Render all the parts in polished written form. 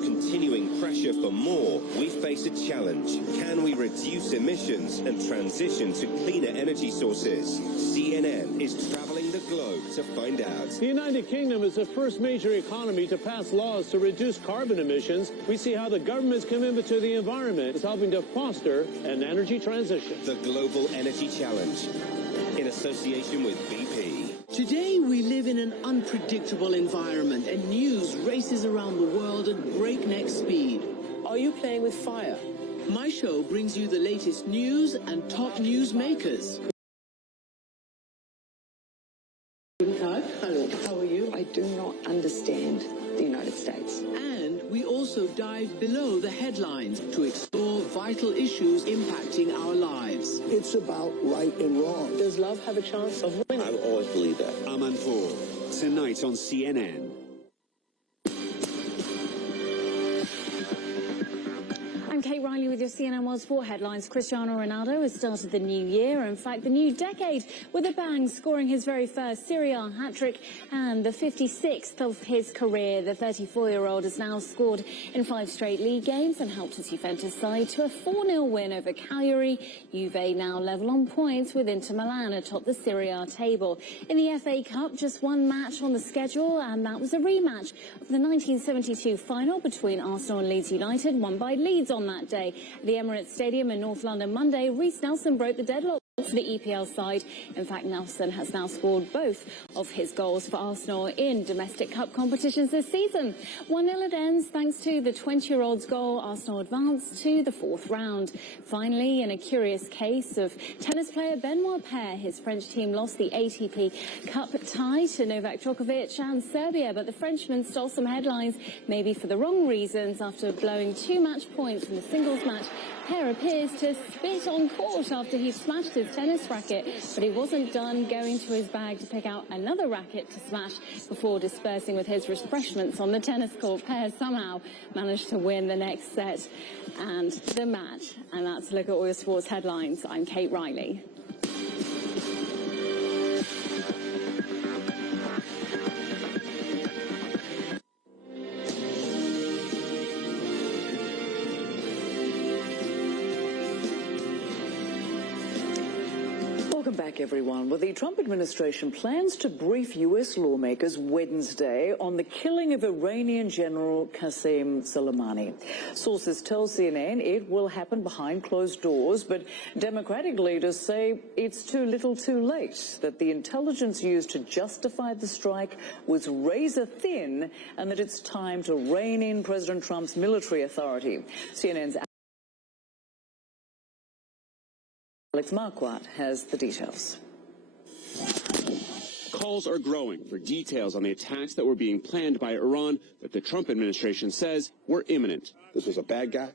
continuing pressure for more, we face a challenge. Can we reduce emissions and transition to cleaner energy sources? CNN is traveling the globe to find out. The United Kingdom is the first major economy to pass laws to reduce carbon emissions. We see how the government's commitment to the environment is helping to foster an energy transition. The Global Energy Challenge, in association with BP. Today we live in an unpredictable environment and news races around the world at breakneck speed. Are you playing with fire? My show brings you the latest news and top news makers. Hello, how are you? I do not understand the United States. And we also dive below the headlines to explore vital issues impacting our lives. It's about right and wrong. Does love have a chance of winning? I've always believed that. Aman Paul, tonight on CNN. I'm Kate Riley with your CNN World Sport headlines. Cristiano Ronaldo has started the new year, in fact the new decade, with a bang, scoring his very first Serie A hat-trick and the 56th of his career. The 34-year-old has now scored in 5 straight league games and helped his Juventus side to a 4-0 win over Cagliari. Juve now level on points with Inter Milan atop the Serie A table. In the FA Cup, just one match on the schedule, and that was a rematch of the 1972 final between Arsenal and Leeds United, won by Leeds on that day. At the Emirates Stadium in North London Monday, Reece Nelson broke the deadlock for the EPL side. In fact, Nelson has now scored both of his goals for Arsenal in domestic cup competitions this season. 1-0 it ends thanks to the 20-year-old's goal. Arsenal advanced to the 4th round. Finally, in a curious case of tennis player Benoit Paire, his French team lost the ATP Cup tie to Novak Djokovic and Serbia, but the Frenchman stole some headlines, maybe for the wrong reasons. After blowing 2 match points in the singles match, Paire appears to spit on court after he smashed his tennis racket, but he wasn't done, going to his bag to pick out another racket to smash before dispersing with his refreshments on the tennis court. Paire somehow managed to win the next set and the match. And that's a look at all your sports headlines. I'm Kate Riley. Welcome back, everyone. Well, the Trump administration plans to brief U.S. lawmakers Wednesday on the killing of Iranian General Qasem Soleimani. Sources tell CNN it will happen behind closed doors, but Democratic leaders say it's too little too late, that the intelligence used to justify the strike was razor thin, and that it's time to rein in President Trump's military authority. CNN's Alex Marquardt has the details. Calls are growing for details on the attacks that were being planned by Iran that the Trump administration says were imminent. This was a bad guy.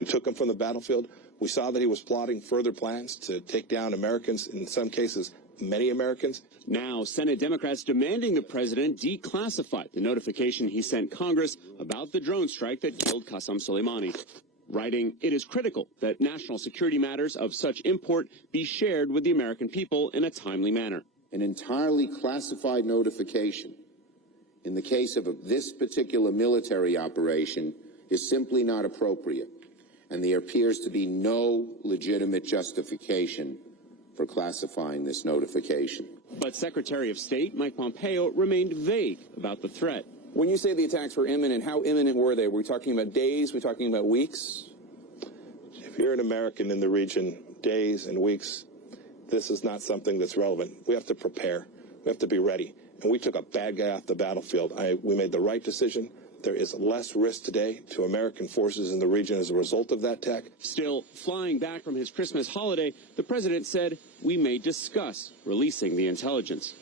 We took him from the battlefield. We saw that he was plotting further plans to take down Americans, in some cases, many Americans. Now, Senate Democrats demanding the president declassify the notification he sent Congress about the drone strike that killed Qasem Soleimani. Writing, it is critical that national security matters of such import be shared with the American people in a timely manner. An entirely classified notification in the case of this particular military operation is simply not appropriate, and there appears to be no legitimate justification for classifying this notification. But Secretary of State Mike Pompeo remained vague about the threat. When you say the attacks were imminent, how imminent were they? Were we talking about days? Were we talking about weeks? If you're an American in the region, days and weeks, this is not something that's relevant. We have to prepare. We have to be ready. And we took a bad guy off the battlefield. We made the right decision. There is less risk today to American forces in the region as a result of that attack. Still, flying back from his Christmas holiday, the president said, we may discuss releasing the intelligence.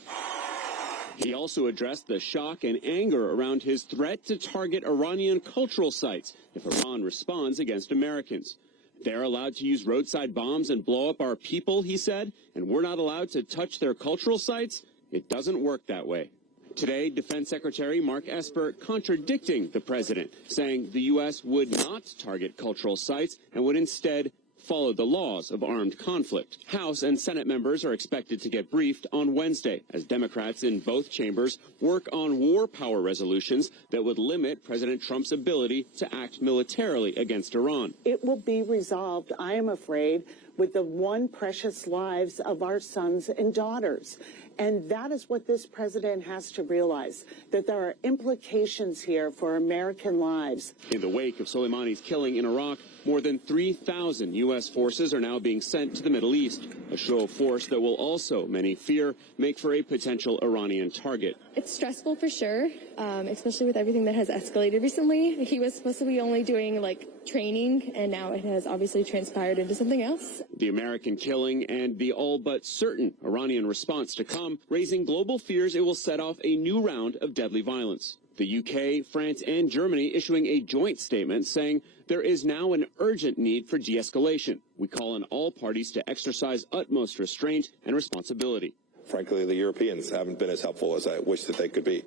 He also addressed the shock and anger around his threat to target Iranian cultural sites if Iran responds against Americans. They're allowed to use roadside bombs and blow up our people, he said, and we're not allowed to touch their cultural sites? It doesn't work that way. Today, Defense Secretary Mark Esper contradicting the president, saying the U.S. would not target cultural sites and would instead follow the laws of armed conflict. House and Senate members are expected to get briefed on Wednesday as Democrats in both chambers work on war power resolutions that would limit President Trump's ability to act militarily against Iran. It will be resolved, I am afraid, with the one precious lives of our sons and daughters. And that is what this president has to realize, that there are implications here for American lives. In the wake of Soleimani's killing in Iraq, more than 3,000 U.S. forces are now being sent to the Middle East, a show of force that will also, many fear, make for a potential Iranian target. It's stressful for sure, especially with everything that has escalated recently. He was supposed to be only doing training, and now it has obviously transpired into something else. The American killing and the all but certain Iranian response to come, raising global fears it will set off a new round of deadly violence. The UK, France, and Germany issuing a joint statement saying there is now an urgent need for de-escalation. We call on all parties to exercise utmost restraint and responsibility. Frankly, the Europeans haven't been as helpful as I wish that they could be.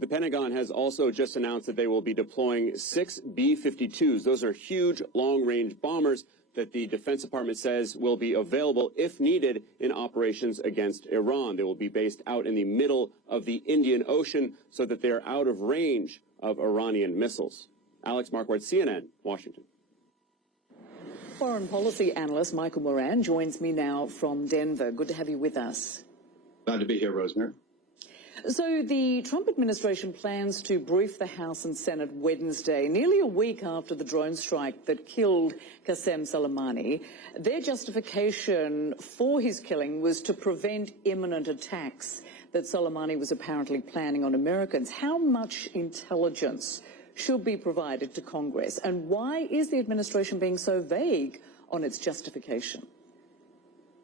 The Pentagon has also just announced that they will be deploying 6 B-52s. Those are huge, long-range bombers that the Defense Department says will be available, if needed, in operations against Iran. They will be based out in the middle of the Indian Ocean so that they're out of range of Iranian missiles. Alex Marquardt, CNN, Washington. Foreign policy analyst Michael Moran joins me now from Denver. Good to have you with us. Glad to be here, Rosemary. So the Trump administration plans to brief the House and Senate Wednesday, nearly a week after the drone strike that killed Qasem Soleimani. Their justification for his killing was to prevent imminent attacks that Soleimani was apparently planning on Americans. How much intelligence should be provided to Congress, and why is the administration being so vague on its justification?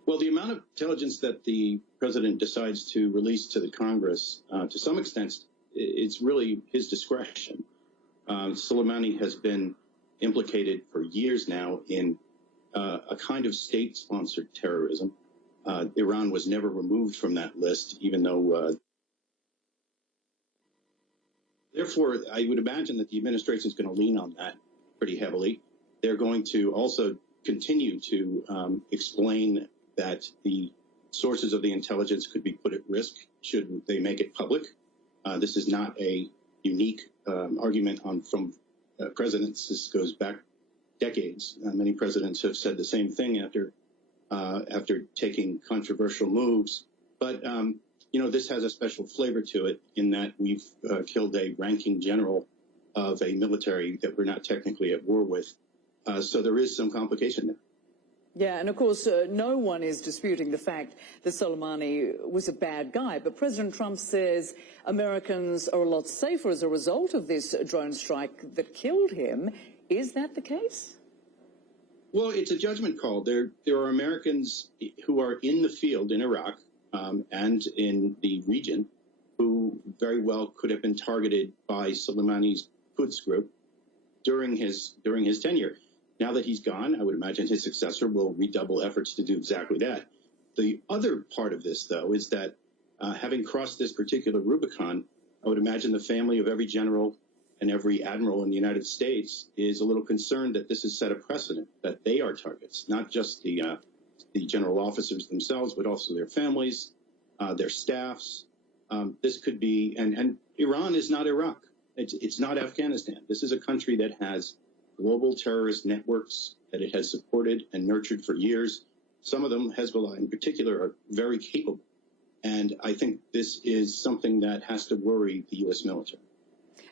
Well, the amount of intelligence that the president decides to release to the Congress, to some extent, it's really his discretion. Soleimani has been implicated for years now in a kind of state-sponsored terrorism. Iran was never removed from that list, even though... Therefore, I would imagine that the administration is going to lean on that pretty heavily. They're going to also continue to explain that the sources of the intelligence could be put at risk should they make it public. This is not a unique argument from presidents. This goes back decades. Many presidents have said the same thing after taking controversial moves. But, this has a special flavor to it in that we've killed a ranking general of a military that we're not technically at war with. So there is some complication there. Yeah, and of course, no one is disputing the fact that Soleimani was a bad guy, but President Trump says Americans are a lot safer as a result of this drone strike that killed him. Is that the case? Well, it's a judgment call. There are Americans who are in the field in Iraq and in the region who very well could have been targeted by Soleimani's Quds group during his tenure. Now that he's gone, I would imagine his successor will redouble efforts to do exactly that. The other part of this, though, is that having crossed this particular Rubicon, I would imagine the family of every general and every admiral in the United States is a little concerned that this has set a precedent, that they are targets, not just the general officers themselves, but also their families, their staffs. This could be, and Iran is not Iraq. It's not Afghanistan. This is a country that has global terrorist networks that it has supported and nurtured for years. Some of them, Hezbollah in particular, are very capable. And I think this is something that has to worry the U.S. military.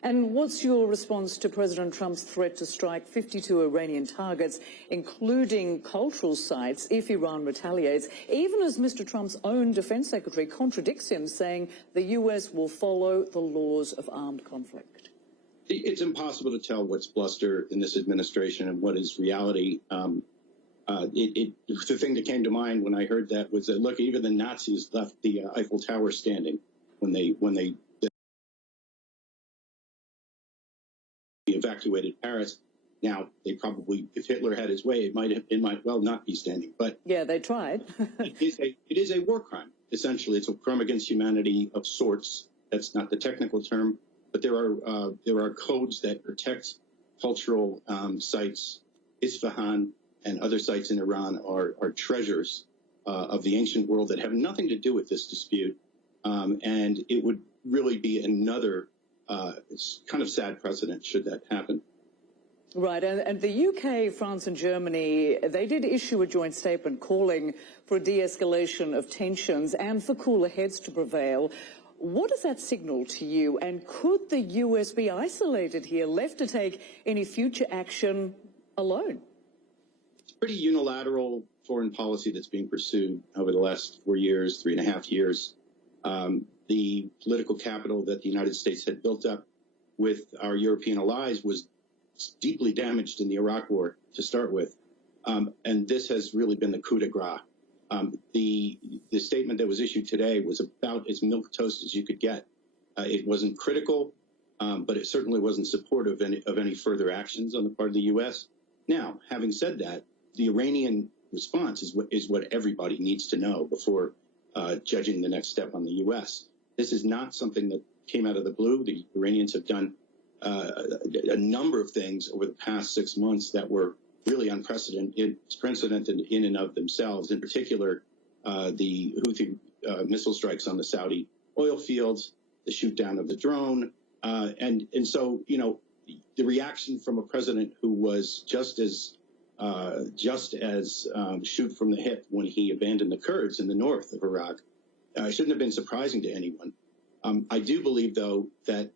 And what's your response to President Trump's threat to strike 52 Iranian targets, including cultural sites, if Iran retaliates, even as Mr. Trump's own defense secretary contradicts him, saying the U.S. will follow the laws of armed conflict? It's impossible to tell what's bluster in this administration and what is reality. The thing that came to mind when I heard that was that, look, even the Nazis left the Eiffel Tower standing when they evacuated Paris. Now, they probably, if Hitler had his way, it might well not be standing. But yeah, they tried. It is a war crime. Essentially, it's a crime against humanity of sorts. That's not the technical term. But there are codes that protect cultural sites. Isfahan and other sites in Iran are treasures of the ancient world that have nothing to do with this dispute. And it would really be another kind of sad precedent should that happen. Right, and the UK, France and Germany, they did issue a joint statement calling for a de-escalation of tensions and for cooler heads to prevail. What does that signal to you, and could the US be isolated here, left to take any future action alone? It's pretty unilateral foreign policy that's being pursued over the last 4 years, 3.5 years. The political capital that the United States had built up with our European allies was deeply damaged in the Iraq War to start with. And this has really been the coup de grace. The statement that was issued today was about as milquetoast as you could get. It wasn't critical, but it certainly wasn't supportive of any further actions on the part of the U.S. Now, having said that, the Iranian response is what everybody needs to know before judging the next step on the U.S. This is not something that came out of the blue. The Iranians have done a number of things over the past 6 months that were really unprecedented in and of themselves. In particular, the Houthi missile strikes on the Saudi oil fields, the shoot down of the drone, and so the reaction from a president who was just as shoot from the hip when he abandoned the Kurds in the north of Iraq shouldn't have been surprising to anyone. I do believe, though, that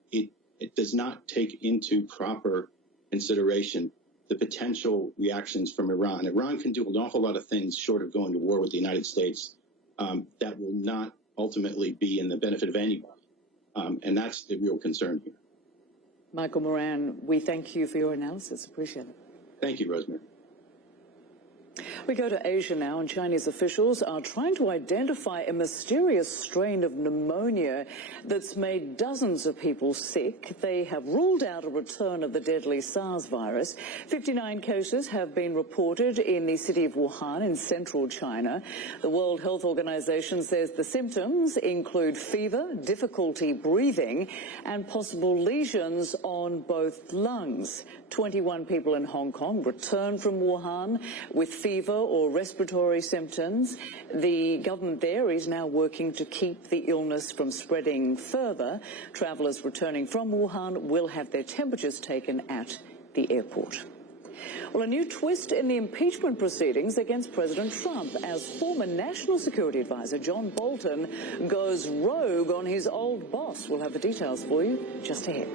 it does not take into proper consideration the potential reactions from Iran. Iran can do an awful lot of things short of going to war with the United States that will not ultimately be in the benefit of anybody. And that's the real concern here. Michael Moran, we thank you for your analysis. Appreciate it. Thank you, Rosemary. We go to Asia now, and Chinese officials are trying to identify a mysterious strain of pneumonia that's made dozens of people sick. They have ruled out a return of the deadly SARS virus. 59 cases have been reported in the city of Wuhan in central China. The World Health Organization says the symptoms include fever, difficulty breathing, and possible lesions on both lungs. 21 people in Hong Kong returned from Wuhan with fever or respiratory symptoms. The government there is now working to keep the illness from spreading further. Travellers returning from Wuhan will have their temperatures taken at the airport. Well, a new twist in the impeachment proceedings against President Trump as former National Security Advisor John Bolton goes rogue on his old boss. We'll have the details for you just ahead.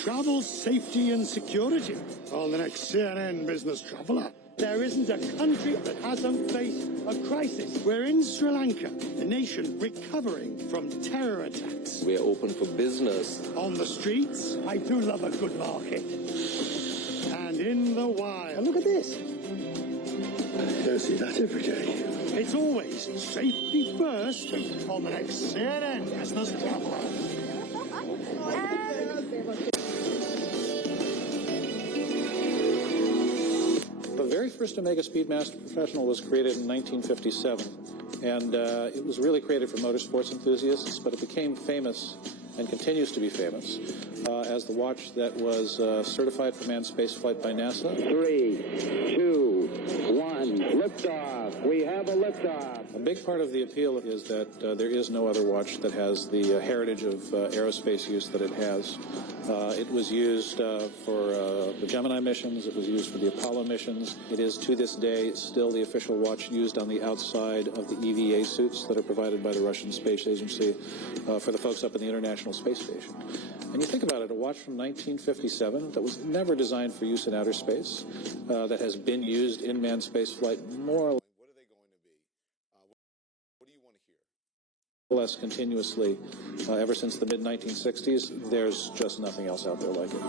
Travel safety and security on the next CNN Business Traveller. There isn't a country that hasn't faced a crisis. We're in Sri Lanka, a nation recovering from terror attacks. We are open for business. On the streets, I do love a good market. And in the wild. And look at this. I don't see that every day. It's always safety first on the next CNN Business Traveller. The very first Omega Speedmaster Professional was created in 1957, and it was really created for motorsports enthusiasts, but it became famous and continues to be famous as the watch that was certified for manned spaceflight by NASA. 3, 2, 1, liftoff. We have a liftoff. A big part of the appeal is that there is no other watch that has the heritage of aerospace use that it has. It was used for the Gemini missions. It was used for the Apollo missions. It is, to this day, still the official watch used on the outside of the EVA suits that are provided by the Russian Space Agency for the folks up in the International Space Station. And you think about it, a watch from 1957 that was never designed for use in outer space, that has been used in manned spaceflight more or less continuously ever since the mid-1960s. There's just nothing else out there like it.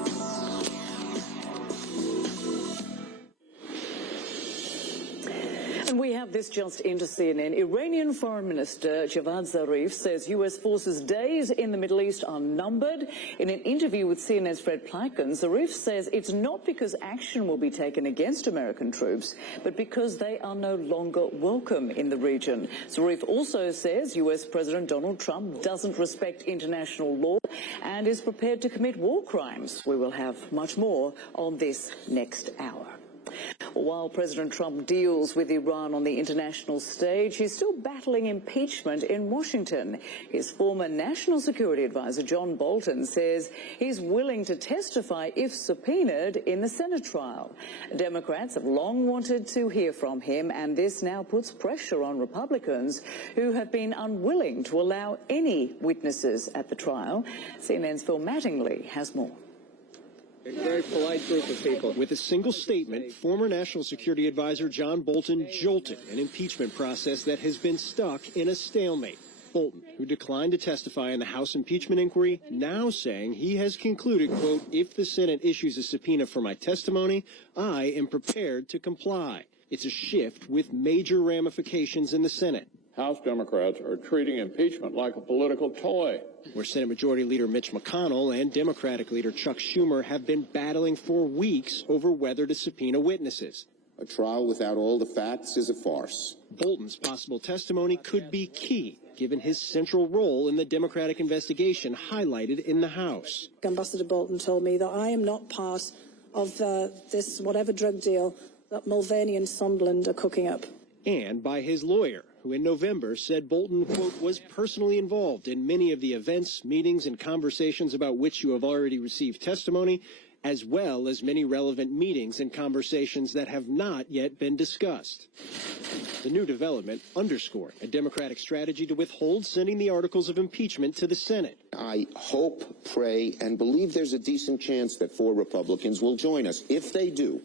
And we have have this just into CNN. Iranian Foreign Minister Javad Zarif says U.S. forces' days in the Middle East are numbered. In an interview with CNN's Fred Pleitgen, Zarif says it's not because action will be taken against American troops, but because they are no longer welcome in the region. Zarif also says U.S. President Donald Trump doesn't respect international law and is prepared to commit war crimes. We will have much more on this next hour. While President Trump deals with Iran on the international stage, he's still battling impeachment in Washington. His former National Security Advisor, John Bolton, says he's willing to testify if subpoenaed in the Senate trial. Democrats have long wanted to hear from him, and this now puts pressure on Republicans who have been unwilling to allow any witnesses at the trial. CNN's Phil Mattingly has more. A very polite group of people. With a single statement, former National Security Advisor John Bolton jolted an impeachment process that has been stuck in a stalemate. Bolton, who declined to testify in the House impeachment inquiry, now saying he has concluded, quote, if the Senate issues a subpoena for my testimony, I am prepared to comply. It's a shift with major ramifications in the Senate. House Democrats are treating impeachment like a political toy. Where Senate Majority Leader Mitch McConnell and Democratic Leader Chuck Schumer have been battling for weeks over whether to subpoena witnesses. A trial without all the facts is a farce. Bolton's possible testimony could be key, given his central role in the Democratic investigation highlighted in the House. Ambassador Bolton told me that I am not part of this whatever drug deal that Mulvaney and Sondland are cooking up. And by his lawyer, who in November said Bolton, quote, was personally involved in many of the events, meetings, and conversations about which you have already received testimony, as well as many relevant meetings and conversations that have not yet been discussed. The new development underscoring a Democratic strategy to withhold sending the articles of impeachment to the Senate. I hope, pray, and believe there's a decent chance that 4 Republicans will join us. If they do,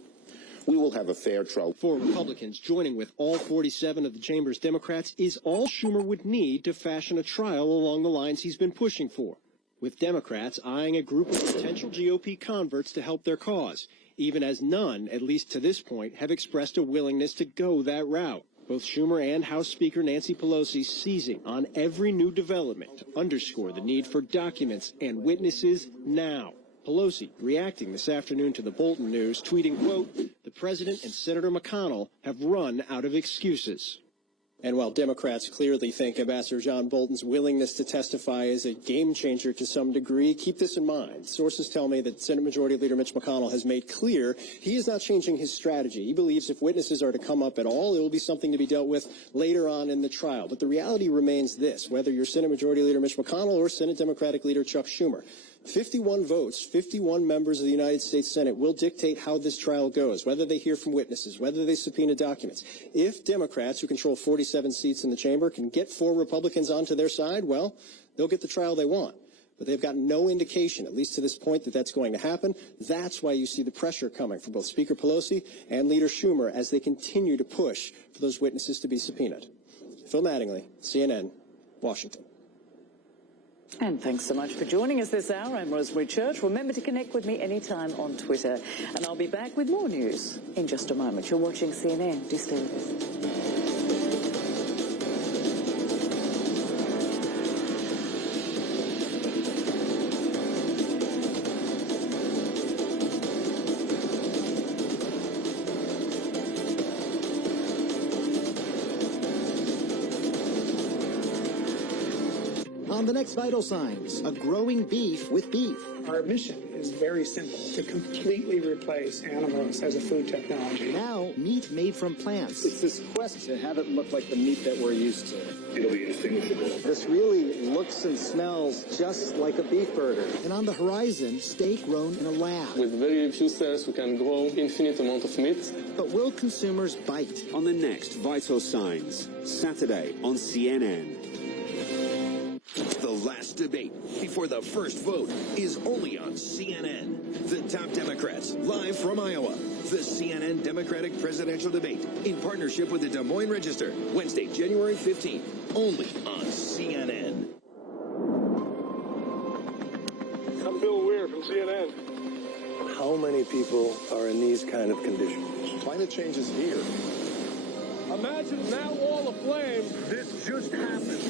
we will have a fair trial. 4 Republicans joining with all 47 of the chamber's Democrats is all Schumer would need to fashion a trial along the lines he's been pushing for, with Democrats eyeing a group of potential GOP converts to help their cause, even as none, at least to this point, have expressed a willingness to go that route. Both Schumer and House Speaker Nancy Pelosi seizing on every new development to underscore the need for documents and witnesses now. Pelosi reacting this afternoon to the Bolton news, tweeting, quote, the President and Senator McConnell have run out of excuses. And while Democrats clearly think Ambassador John Bolton's willingness to testify is a game changer to some degree, keep this in mind. Sources tell me that Senate Majority Leader Mitch McConnell has made clear he is not changing his strategy. He believes if witnesses are to come up at all, it will be something to be dealt with later on in the trial. But the reality remains this, whether you're Senate Majority Leader Mitch McConnell or Senate Democratic Leader Chuck Schumer. 51 votes, 51 members of the United States Senate will dictate how this trial goes, whether they hear from witnesses, whether they subpoena documents. If Democrats, who control 47 seats in the chamber, can get 4 Republicans onto their side, well, they'll get the trial they want. But they've got no indication, at least to this point, that that's going to happen. That's why you see the pressure coming from both Speaker Pelosi and Leader Schumer as they continue to push for those witnesses to be subpoenaed. Phil Mattingly, CNN, Washington. And thanks so much for joining us this hour. I'm Rosemary Church. Remember to connect with me anytime on Twitter. And I'll be back with more news in just a moment. You're watching CNN. Do stay with us. On the next Vital Signs, a growing beef with beef. Our mission is very simple, to completely replace animals as a food technology. Now, meat made from plants. It's this quest to have it look like the meat that we're used to. It'll be indistinguishable. This really looks and smells just like a beef burger. And on the horizon, steak grown in a lab. With very few cells, we can grow infinite amount of meat. But will consumers bite? On the next Vital Signs, Saturday on CNN. The last debate before the first vote is only on CNN. The top Democrats, live from Iowa. The CNN Democratic Presidential Debate in partnership with the Des Moines Register. Wednesday, January 15th, only on CNN. I'm Bill Weir from CNN. How many people are in these kind of conditions? Climate change is here. Imagine that wall of flame. This just happened.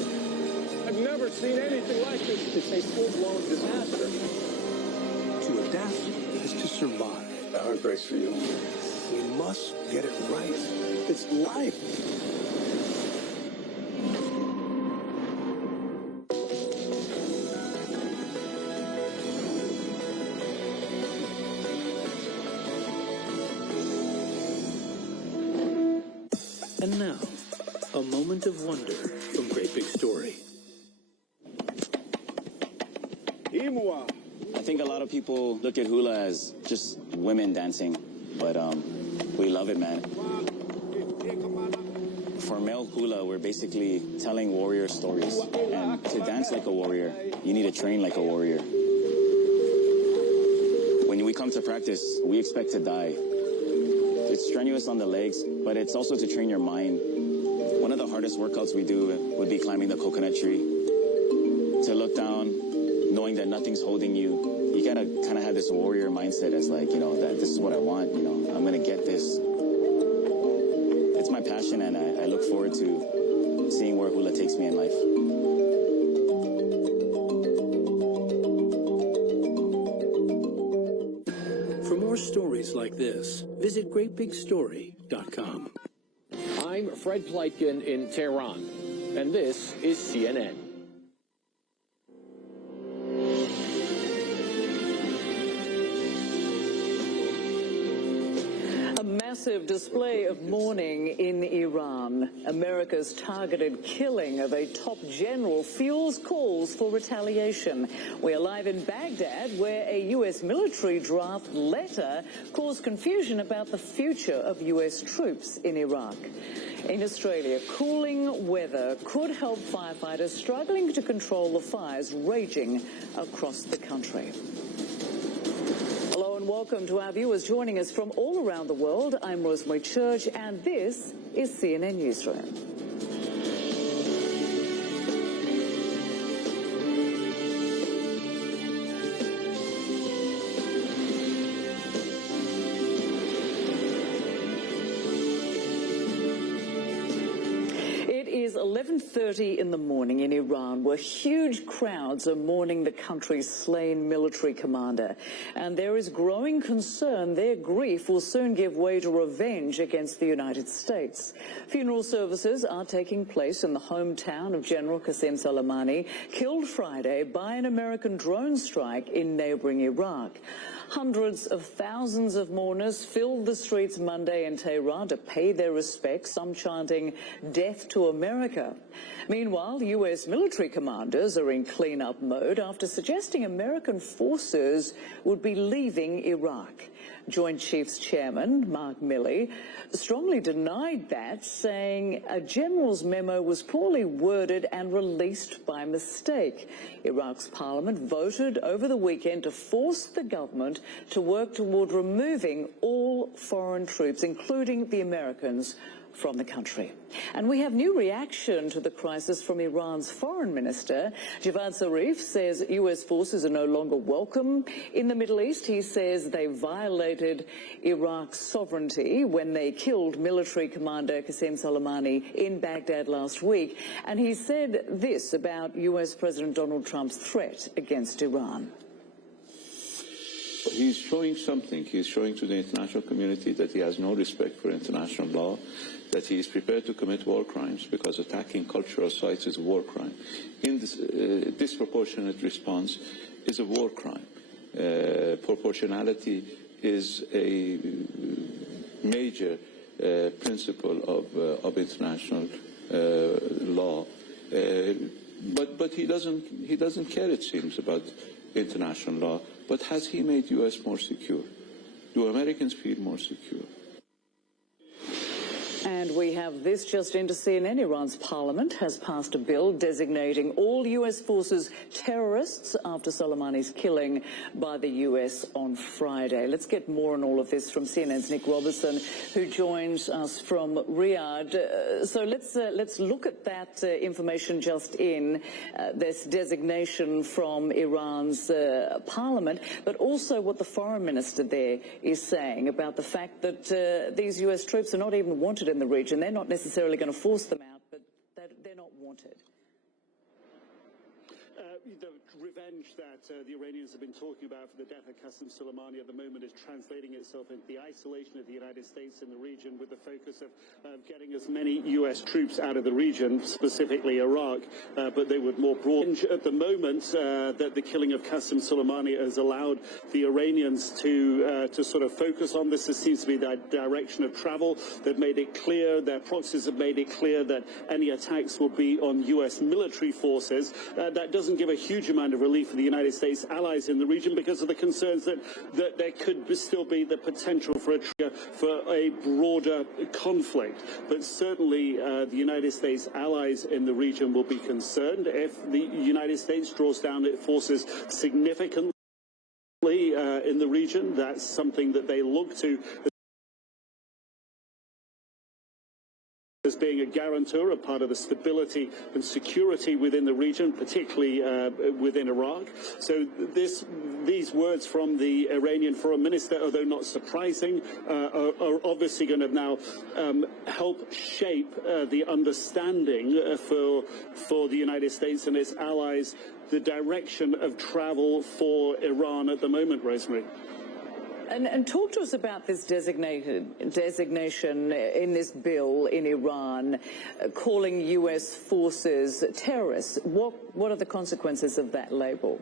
I've never seen anything like this. It's a full-blown disaster. To adapt is to survive. Our grace for you. We must get it right. It's life. And now, a moment of wonder from Great Big Story. I think a lot of people look at hula as just women dancing, but we love it, man. For male hula, we're basically telling warrior stories. And to dance like a warrior, you need to train like a warrior. When we come to practice, we expect to die. It's strenuous on the legs, but it's also to train your mind. One of the hardest workouts we do would be climbing the coconut tree. To look down, knowing that nothing's holding you. You gotta kind of have this warrior mindset as like, you know, that this is what I want, you know, I'm gonna get this. It's my passion, and I look forward to seeing where hula takes me in life. For more stories like this, visit GreatBigStory.com. I'm Fred Pleitgen in Tehran, and this is CNN. A massive display of mourning in Iran. America's targeted killing of a top general fuels calls for retaliation. We're live in Baghdad, where a U.S. military draft letter caused confusion about the future of U.S. troops in Iraq. In Australia, cooling weather could help firefighters struggling to control the fires raging across the country. Hello and welcome to our viewers joining us from all around the world. I'm Rosemary Church, and this is CNN Newsroom. It is 11:30 in the morning in Iran, where huge crowds are mourning the country's slain military commander. And there is growing concern their grief will soon give way to revenge against the United States. Funeral services are taking place in the hometown of General Qasem Soleimani, killed Friday by an American drone strike in neighboring Iraq. Hundreds of thousands of mourners filled the streets Monday in Tehran to pay their respects, some chanting "Death to America." Meanwhile, U.S. military commanders are in cleanup mode after suggesting American forces would be leaving Iraq. Joint Chiefs Chairman Mark Milley strongly denied that, saying a general's memo was poorly worded and released by mistake. Iraq's parliament voted over the weekend to force the government to work toward removing all foreign troops, including the Americans, from the country. And we have new reaction to the crisis from Iran's foreign minister. Javad Zarif says U.S. forces are no longer welcome in the Middle East. He says they violated Iraq's sovereignty when they killed military commander Qasem Soleimani in Baghdad last week. And he said this about U.S. President Donald Trump's threat against Iran. He's showing something. He's showing to the international community that he has no respect for international law, that he is prepared to commit war crimes because attacking cultural sites is a war crime. In this, disproportionate response is a war crime. Proportionality is a major principle of international law. But he doesn't care, it seems, about international law. But has he made U.S. more secure? Do Americans feel more secure? And we have this just into CNN. Iran's parliament has passed a bill designating all U.S. forces terrorists after Soleimani's killing by the U.S. on Friday. Let's get more on all of this from CNN's Nick Robertson, who joins us from Riyadh. So let's look at that information just in, this designation from Iran's parliament, but also what the foreign minister there is saying about the fact that these U.S. troops are not even wanted in in the region. They're not necessarily going to force them out, but they're not wanted. The revenge that the Iranians have been talking about for the death of Qasem Soleimani at the moment is translating itself into the isolation of the United States in the region, with the focus of getting as many U.S. troops out of the region, specifically Iraq, but they would more broad. At the moment, that the killing of Qasem Soleimani has allowed the Iranians to sort of focus on this. This seems to be the direction of travel. They've made it clear, their proxies have made it clear that any attacks will be on U.S. military forces. That doesn't give a huge amount of relief for the United States allies in the region because of the concerns that there could still be the potential for a trigger for a broader conflict. But certainly the United States allies in the region will be concerned if the United States draws down its forces significantly in the region. That's something that they look to as being a guarantor, a part of the stability and security within the region, particularly within Iraq. So these words from the Iranian foreign minister, although not surprising, are obviously going to now help shape the understanding for the United States and its allies, the direction of travel for Iran at the moment, Rosemary. And talk to us about this designation in this bill in Iran, calling U.S. forces terrorists. What are the consequences of that label?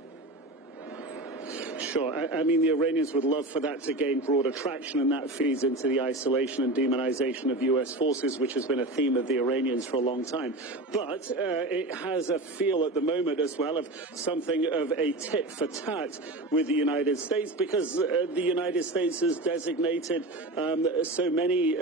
Sure. I mean, the Iranians would love for that to gain broader traction, and that feeds into the isolation and demonization of U.S. forces, which has been a theme of the Iranians for a long time. But it has a feel at the moment as well of something of a tit for tat with the United States, because the United States has designated so many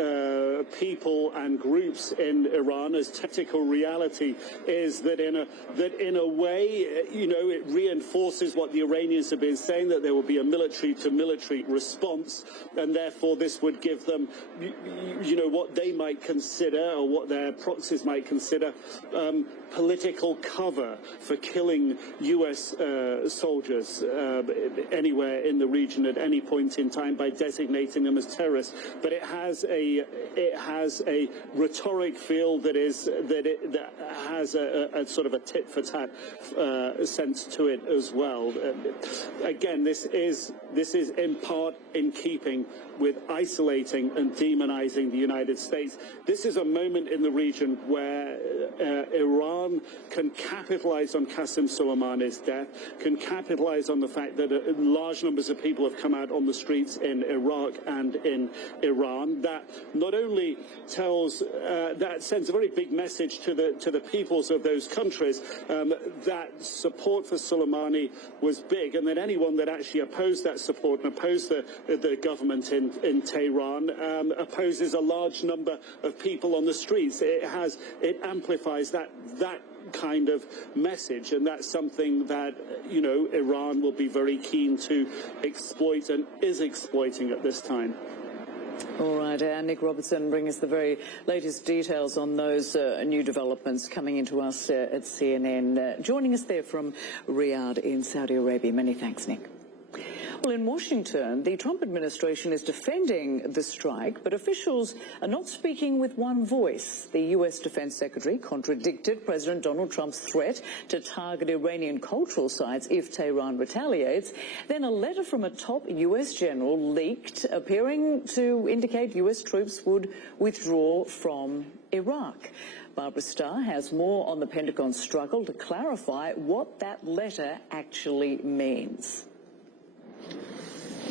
people and groups in Iran as tactical reality is that in a way, you know, it reinforces what the Iranians have been saying, that there will be a military-to-military response, and therefore this would give them, you know, what they might consider, or what their proxies might consider, political cover for killing U.S. soldiers anywhere in the region at any point in time by designating them as terrorists. But it has a rhetoric feel that has a sort of a tit for tat sense to it as well. Again, this is in part in keeping with isolating and demonizing the United States. This is a moment in the region where Iran can capitalize on Qasem Soleimani's death, can capitalize on the fact that large numbers of people have come out on the streets in Iraq and in Iran. That not only tells, that sends a very big message to the peoples of those countries that support for Soleimani was big, and that anyone that actually opposed that support and opposed the government in Tehran opposes a large number of people on the streets. It amplifies that kind of message, and that's something that, you know, Iran will be very keen to exploit and is exploiting at this time. All right, Nick Robertson, bring us the very latest details on those new developments coming into us at CNN. Joining us there from Riyadh in Saudi Arabia. Many thanks, Nick. Well, in Washington, the Trump administration is defending the strike, but officials are not speaking with one voice. The U.S. Defense Secretary contradicted President Donald Trump's threat to target Iranian cultural sites if Tehran retaliates. Then a letter from a top U.S. general leaked, appearing to indicate U.S. troops would withdraw from Iraq. Barbara Starr has more on the Pentagon's struggle to clarify what that letter actually means.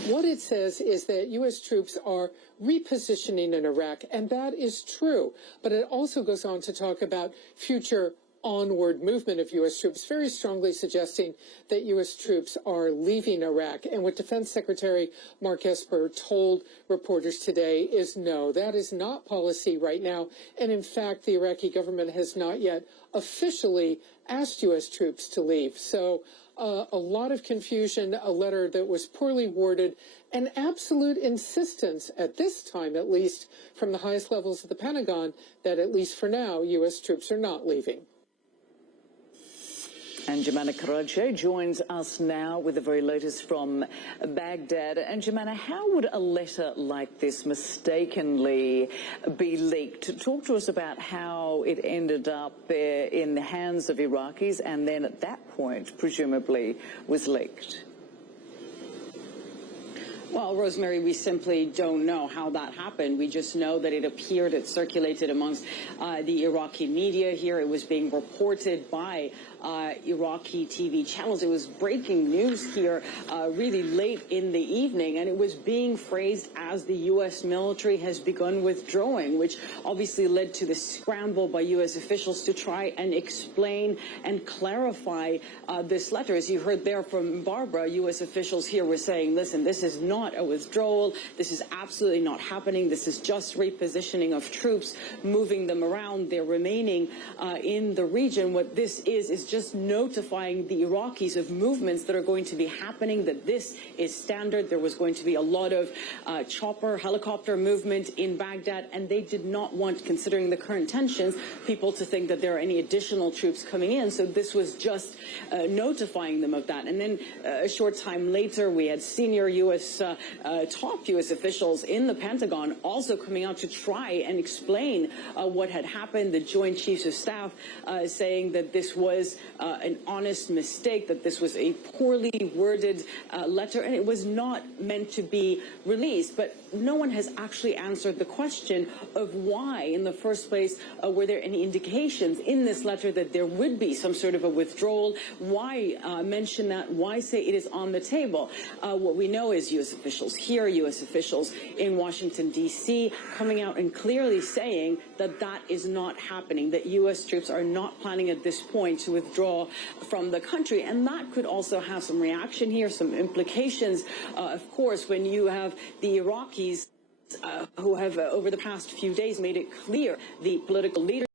What it says is that U.S. troops are repositioning in Iraq, and that is true. But it also goes on to talk about future onward movement of U.S. troops, very strongly suggesting that U.S. troops are leaving Iraq. And what Defense Secretary Mark Esper told reporters today is no, that is not policy right now. And in fact, the Iraqi government has not yet officially asked U.S. troops to leave. So a lot of confusion, a letter that was poorly worded, and absolute insistence, at this time at least, from the highest levels of the Pentagon, that at least for now, U.S. troops are not leaving. And Jemana Karache joins us now with the very latest from Baghdad. And Jemana, how would a letter like this mistakenly be leaked? Talk to us about how it ended up in the hands of Iraqis and then at that point, presumably, was leaked. Well, Rosemary, we simply don't know how that happened. We just know that it appeared, it circulated amongst the Iraqi media here. It was being reported by Iraqi TV channels. It was breaking news here really late in the evening, and it was being phrased as the U.S. military has begun withdrawing, which obviously led to the scramble by U.S. officials to try and explain and clarify this letter. As you heard there from Barbara, U.S. officials here were saying, listen, this is not a withdrawal. This is absolutely not happening. This is just repositioning of troops, moving them around. They're remaining in the region. What this is just notifying the Iraqis of movements that are going to be happening, that this is standard. There was going to be a lot of helicopter movement in Baghdad, and they did not want, considering the current tensions, people to think that there are any additional troops coming in. So this was just notifying them of that. And then a short time later, we had senior top U.S. officials in the Pentagon also coming out to try and explain what had happened. The Joint Chiefs of Staff saying that this was an honest mistake, that this was a poorly worded letter, and it was not meant to be released. But no one has actually answered the question of why, in the first place, were there any indications in this letter that there would be some sort of a withdrawal? Why mention that? Why say it is on the table? What we know is U.S. officials here, U.S. officials in Washington, D.C., coming out and clearly saying that that is not happening, that U.S. troops are not planning at this point to withdraw from the country. And that could also have some reaction here, some implications, of course, when you have the Iraqis who have, over the past few days, made it clear the political leaders